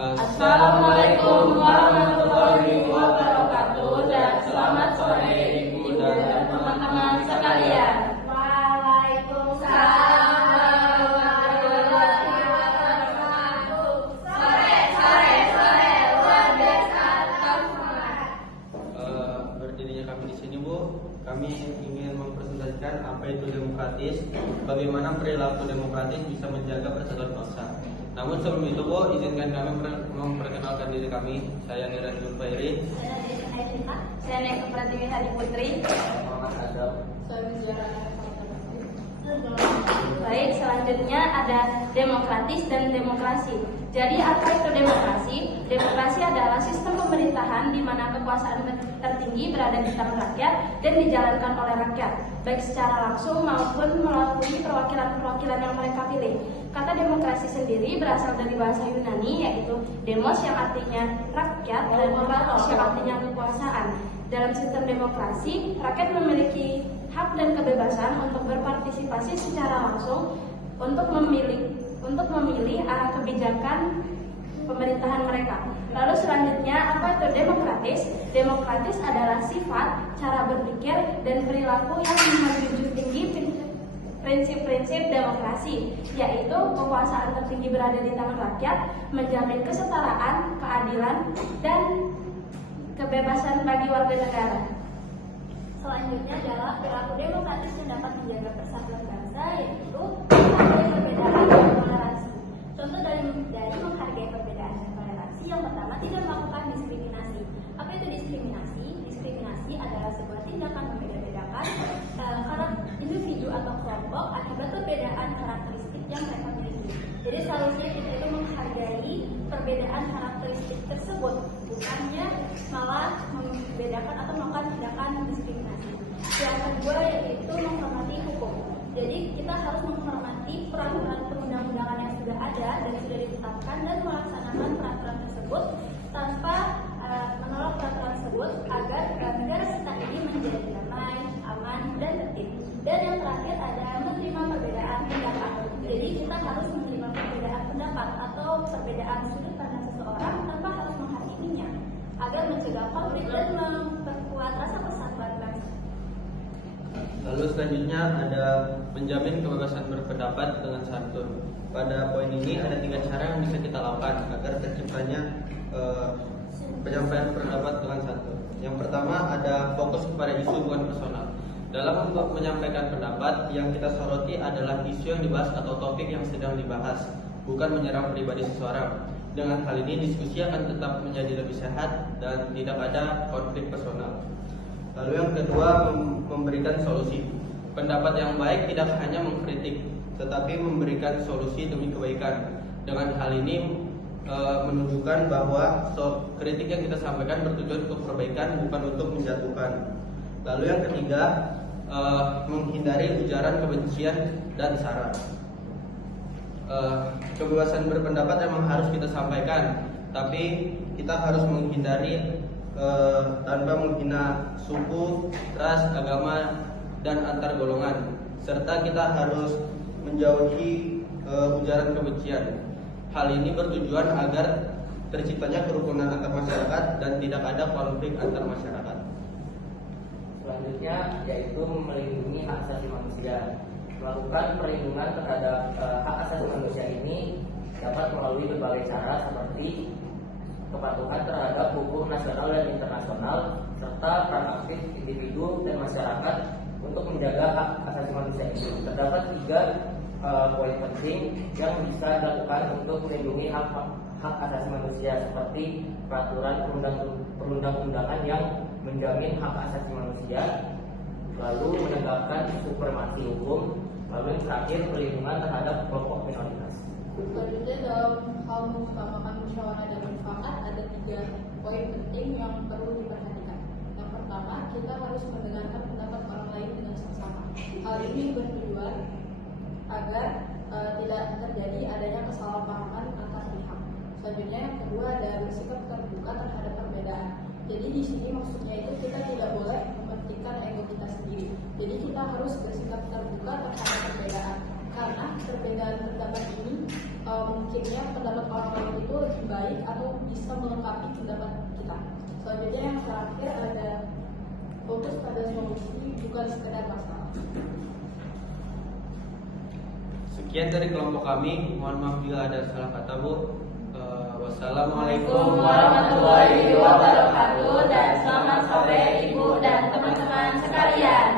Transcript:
Assalamualaikum warahmatullahi wabarakatuh dan selamat sore Ibu dan teman-teman sekalian. Waalaikumsalam warahmatullahi wabarakatuh. Sore luar biasa tetap semangat. Berdirinya kami di sini, Bu, kami ingin mempresentasikan apa itu demokratis, bagaimana perilaku demokratis bisa menjaga persatuan bangsa. Namun sebelum itu, Bu, izinkan kami memperkenalkan diri kami. Saya Nira Zulfairi. Saya Nek Pratiwi Hadi Putri. Muhammad Adam. Baik, selanjutnya ada demokratis dan demokrasi. Jadi apa itu demokrasi? Demokrasi adalah sistem pemerintahan di mana kekuasaan tertinggi berada di tangan rakyat dan dijalankan oleh rakyat, baik secara langsung maupun melalui perwakilan-perwakilan yang mereka pilih. Kata demokrasi sendiri berasal dari bahasa Yunani, yaitu demos yang artinya rakyat dan kratos yang artinya kekuasaan. Dalam sistem demokrasi, rakyat memiliki hak dan kebebasan untuk berpartisipasi secara langsung untuk memilih arah kebijakan pemerintahan mereka. Lalu selanjutnya, apa itu demokratis? Demokratis adalah sifat, cara berpikir, dan perilaku yang menjunjung tinggi prinsip-prinsip demokrasi, yaitu kekuasaan tertinggi berada di tangan rakyat, menjamin kesetaraan, keadilan, dan kebebasan bagi warga negara. Selanjutnya adalah perilaku demokratis yang dapat menjaga persatuan bangsa, yaitu menghargai perbedaan dan toleransi. Contoh dari menghargai perbedaan dan toleransi, yang pertama tidak melakukan diskriminasi. Apa itu diskriminasi? Diskriminasi adalah sebuah tindakan membeda-bedakan individu atau kelompok akibat perbedaan karakteristik yang mereka miliki. Jadi seharusnya kita itu menghargai perbedaan karakteristik tersebut, bukannya malah membedakan atau melakukan tindakan diskriminasi. Yang kedua yaitu menghormati hukum. Jadi kita harus menghormati peraturan perundang-undangan yang sudah ada dan sudah ditetapkan dan melaksanakan peraturan tersebut tanpa menolak peraturan tersebut agar negara kita ini menjadi damai, aman, dan tertib. Dan yang terakhir ada menerima perbedaan pendapat. Jadi kita harus menerima perbedaan pendapat atau perbedaan sudut pandang seseorang tanpa harus menghakiminya agar mencegah konflik dan memperkuat rasa persatuan bangsa. Lalu selanjutnya ada menjamin kebebasan berpendapat dengan santun. Pada poin ini ada 3 cara yang bisa kita lakukan agar terciptanya penyampaian pendapat dengan santun. Yang pertama ada fokus kepada isu bukan personal. Dalam untuk menyampaikan pendapat, yang kita soroti adalah isu yang dibahas atau topik yang sedang dibahas, bukan menyerang pribadi seseorang. Dengan hal ini diskusi akan tetap menjadi lebih sehat dan tidak ada konflik personal. Lalu yang kedua, memberikan solusi. Pendapat yang baik tidak hanya mengkritik, tetapi memberikan solusi demi kebaikan. Dengan hal ini menunjukkan bahwa kritik yang kita sampaikan bertujuan untuk perbaikan, bukan untuk menjatuhkan. Lalu yang ketiga, menghindari ujaran kebencian dan sara. Kebebasan berpendapat memang harus kita sampaikan, tapi kita harus menghindari tanpa menghina suku, ras, agama, dan antar golongan. Serta kita harus menjauhi ujaran kebencian. Hal ini bertujuan agar terciptanya kerukunan antar masyarakat dan tidak ada konflik antar masyarakat. Selanjutnya yaitu melindungi hak asasi manusia. Melakukan perlindungan terhadap hak asasi manusia ini dapat melalui berbagai cara seperti kepatuhan terhadap hukum nasional dan internasional serta peran aktif individu dan masyarakat untuk menjaga hak asasi manusia ini. Terdapat 3 poin penting yang bisa dilakukan untuk melindungi hak asasi manusia seperti peraturan perundang-undangan yang menjamin hak asasi manusia, lalu menegakkan supremasi hukum, lalu yang terakhir perlindungan terhadap kelompok minoritas. Selanjutnya dalam hal mengutamakan musyawarah dan mufakat ada 3 poin penting yang perlu diperhatikan. Yang pertama, kita harus mendengarkan pendapat orang lain dengan seksama. Hal ini bertujuan agar tidak terjadi adanya kesalahpahaman antar pihak. Selanjutnya yang kedua ada bersikap terbuka terhadap perbedaan. Jadi di sini maksudnya itu kita tidak boleh mementingkan ego kita sendiri. Jadi kita harus bersikap terbuka terhadap perbedaan. Karena perbedaan pendapat ini mungkinnya pendapat orang lain itu lebih baik baik atau bisa melengkapi pendapat kita. Selanjutnya yang terakhir ada fokus pada solusi, bukan sekedar masalah. Sekian dari kelompok kami. Mohon maaf bila ada salah kata, Bu. Wassalamualaikum warahmatullahi wabarakatuh dan selamat sore Ibu dan teman-teman sekalian.